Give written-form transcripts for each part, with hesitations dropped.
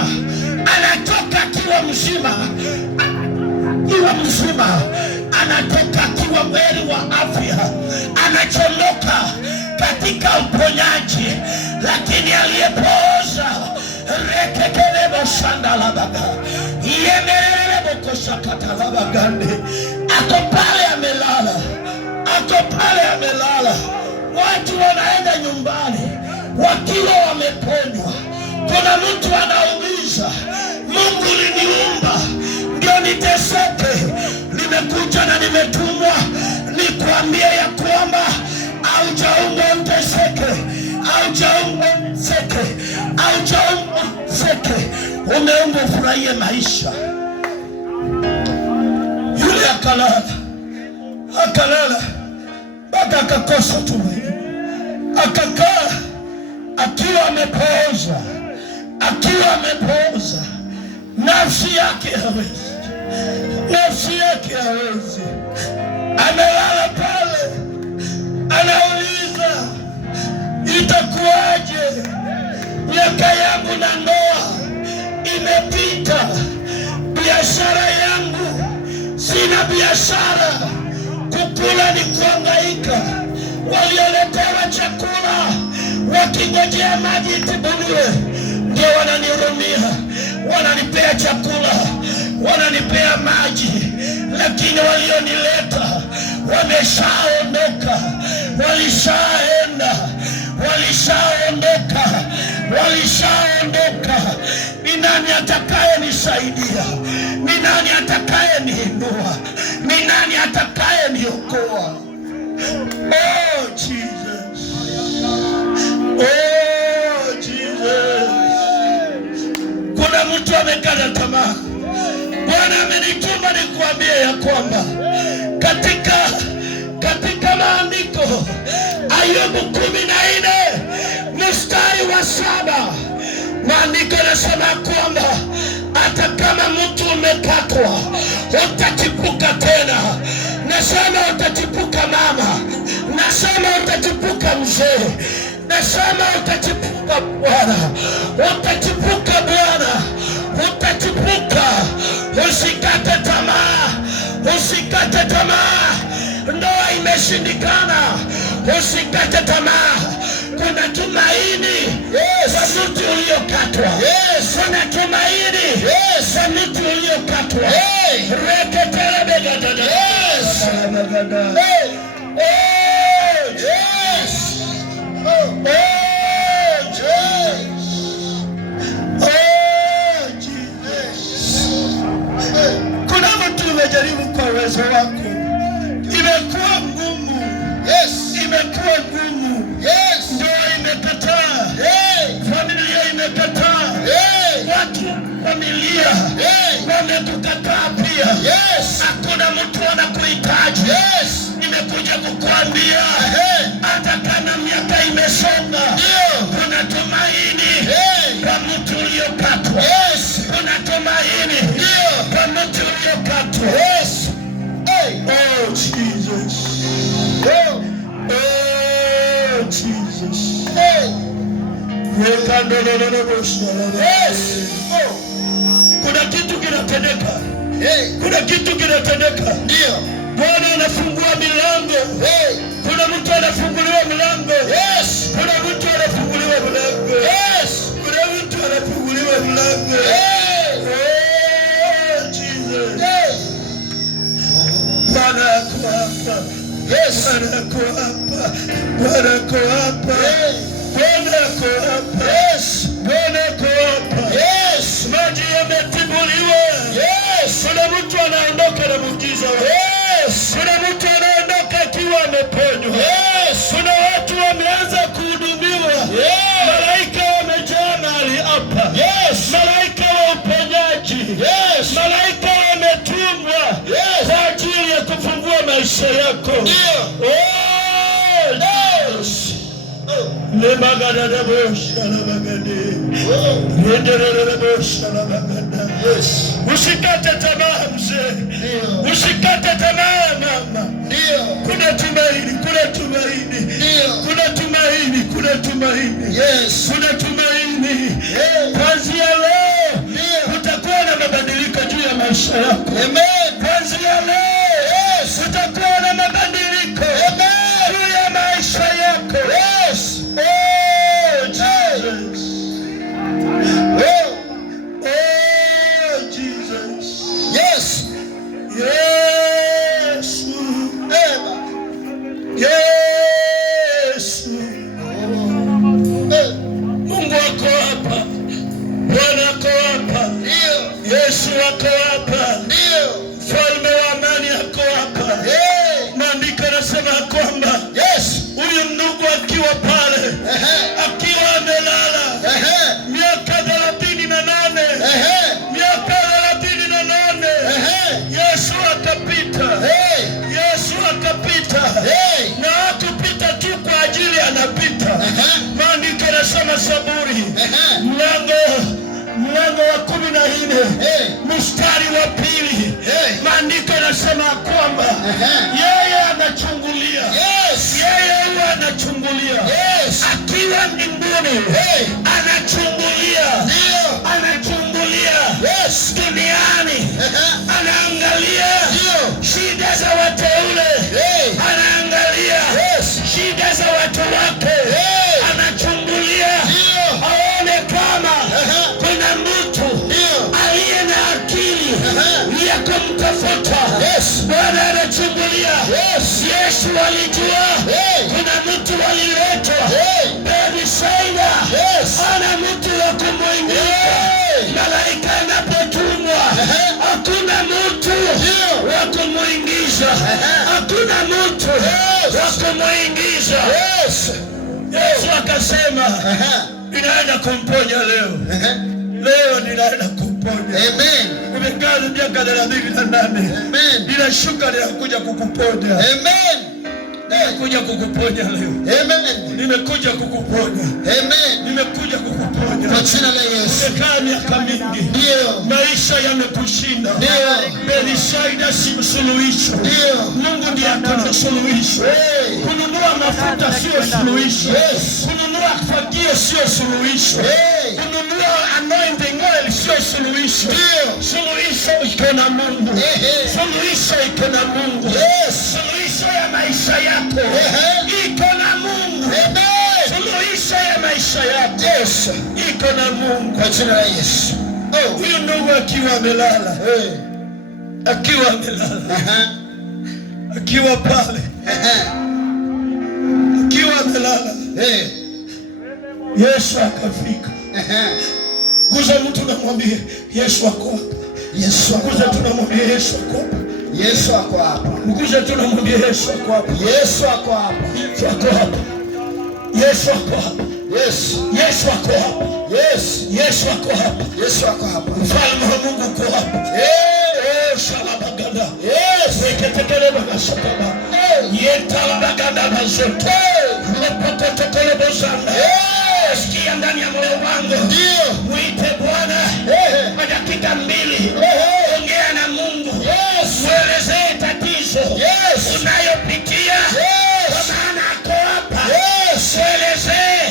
mzima, anatoka akiwa mzima, anatoka akiwa mweli wa afya, anachomoka katika uponyaji. Lakini aliyepooza rekekelebo shandalabaga yemelelebo koshakatalabagande ako pale amelala. Watu wanaenda nyumbani wakiwa wameponywa. Kuna mtu anauliza, Mungu liniumba ndio niteseke? Nimekuja na nimetumwa nikuambie ya kwamba haujaumba uteseke, umeumba ufurahie maisha. Yule akalala mpaka akakosa tumaini, akakaa akiwa amepooza, nafsi yake hawezi, amelala pale, anauliza itakuwaje? Miaka yangu na ndoa imepita, biashara yangu sina biashara, kukula ni kuhangaika. Walioletewa chakula wakingojea maji itibuliwe ndio wananihurumia, wananipea chakula, wananipea maji, lakini walionileta wameshaondoka, walishaondoka. Ni nani atakaye nisaidia? Ni nani atakaye niinua? Ni nani atakaye niokoa? Oh Jesus, oh Jesus. Kuna mtu amekata tamaa. Bwana amenituma nikuambie ya kwamba katika maandiko Ayubu 14 mstari wa 7, maandiko yanasema kwamba hata kama mtu umekatwa utachipuka tena. Nasema utachipuka mama, nasema utachipuka mzee, nasema utachipuka Bwana, utachipuka. Usikate tamaa. Ndoa imeshindikana, usikate tamaa. Kuna tumaini kwa mtu uliokatwa. Kuna tumaini kwa mtu uliokatwa. Kuna mtu umejaribu kwa uwezo wako, imekuwa ngumu. Imekuwa ngumu. Ndoa imekataa, familia imekataa, watu familia wamekukataa pia. Hakuna mtu anakuhitaji. Nimekuja kukuambia hata kama miaka imesonga, kuna tumaini kwa mtu uliokatwa. Kuna tumaini kwa mtu uliokatwa. Oh Jesus, oh Jesus. Kuna kitu kinatendeka. Ndio Bwana anafungua milango. Kuna mtu anafunguliwa mlango. Kuna mtu anafunguliwa mlango. Kuna mtu anafunguliwa mlango. Oh Jesus. Bwana ako hapa. Bwana ako hapa. Bwana ako hapa. Bwana ako hapa. Bwana ako hapa. Maji yametibuliwa. Kuna mtu anaondoka na muujiza. Kuna mtu anaondoka akiwa ameponywa. Kuna watu wameanza kuhudumiwa. Malaika wamejaa mahali hapa. Malaika wa uponyaji. Malaika wametumwa kwa ajili ya kufungua maisha yako. Usikate tamaa mzee, usikate tamaa mama. Kuna tumaini, kuna tumaini, kuna tumaini, kuna tumaini, kuna tumaini. Kuanzia leo maisha yako. Amen. Kuanzia leo utakuwa na mabadiliko juu ya maisha yako. Yes. Oh, Jesus. Oh, Jesus. Yes. Yes. Yes. Mungu ako hapa. Bwana ako hapa. Ndio. Yesu ako hapa. Ndio. Mfalme wa amani ako hapa. Maandiko yanasema kwamba huyu ndugu akiwa pale akiwa amelala miaka 38 miaka 38 Yesu akapita. Yesu akapita na hakupita tu kwa ajili anapita. Maandiko yanasema Zaburi mlango wa 14 mstari wa 2 maandiko yanasema kwamba yeye anachungulia. Yeye huwa anachungulia akiwa mbinguni. Anachungulia duniani. Anaangalia shida za wateule. Anaangalia shida za watu wake. Anachungulia aone kama kuna mtu aliye na akili ya kumtafuta. Bwana anachungulia. Yesu alijua kuna mtu aliletwa Bethsaida. Ana mtu wa kumwingiza. Malaika anapotumwa hakuna mtu wa kumwingiza. Hakuna mtu wa kumwingiza. Yesu akasema ninaenda kumponya leo. Leo ninaenda kumponya. Amen. Umekaa miaka 38. Ninashuka ninakuja kukuponya. Amen. Nimekuja kukuponya leo. Amen. Nimekuja kukuponya. Amen. Nimekuja kukuponya. Kwa jina la Yesu. Umekaa miaka mingi. Ndio. Maisha yamekushinda. Ndio. Bethsaida si suluhisho. Ndio. Mungu ndiye akona suluhisho. Kununua mafuta sio suluhisho. Kununua fagio sio suluhisho. Kununua anointing oil sio suluhisho. Ndio. Suluhisho iko na Mungu. Suluhisho iko na Mungu. Suluhisho ya maisha yako iko na Mungu. Suluhisho ya maisha yako iko na Mungu. Kwa jina la Yesu. Huyu ndugu akiwa amelala, akiwa pale, akiwa amelala, Yesu akafika. Guza mtu na mwambie Yesu ako hapa. Yesu ako hapa. Tunamwambia Yesu ako hapa. Yesu ako hapa. Mguze tunamwambia Yesu ako hapa. Yesu ako hapa. Yesu ako hapa. Yesu ako hapa. Yesu ako hapa. Yesu ako hapa. Yesu ako hapa. Mfalme wa Mungu ako hapa. Shalabaganda. Seketekele bagasakaba. Yetalabaganda bazote. Lepototele bozanda. Sikia ndani ya moyo wangu. Ndio. Muite Bwana. Kwa dakika 2. Ongea na Mungu. Mwelezee tatizo unayopitia. Kwa maana ako hapa. Mwelezee.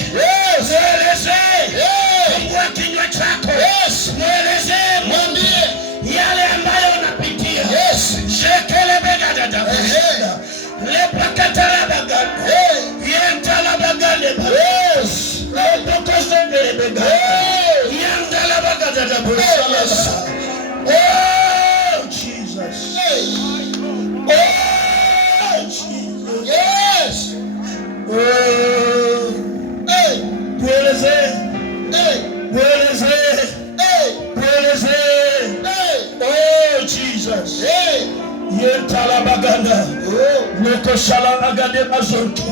Fungua kinywa chako. Mwelezee. Mwambie yale ambayo unapitia. Shekele begadada. Lepakatara baganda. Yentala bagande baganda. Lepokosendele baganda. Yentala baganda baganda. Oh, Jesus. Oh, Jesus. Yes. Oh. Mwelezee. Oh, Jesus. Yetalabaganda. Leko shalabagande mazonto.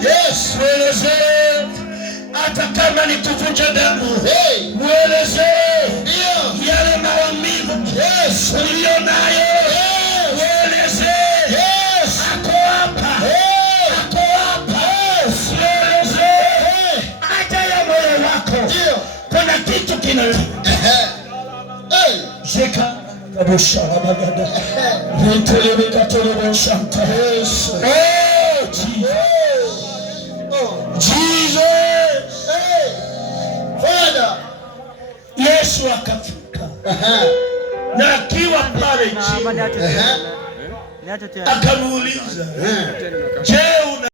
Yes. Mwelezee. Hata kama ni kuvunja damu. Mwelezee. Yale maumivu uliyo nayo. Mwelezee. Ako hapa. Mwelezee. Hata ya moyo wako kuna kitu kina Zeka kabusha bagada. Rentelebe katolebo shanta. Oh, Jesus. Father. Yesu akafika. na akiwa pale chini akamuuliza, je,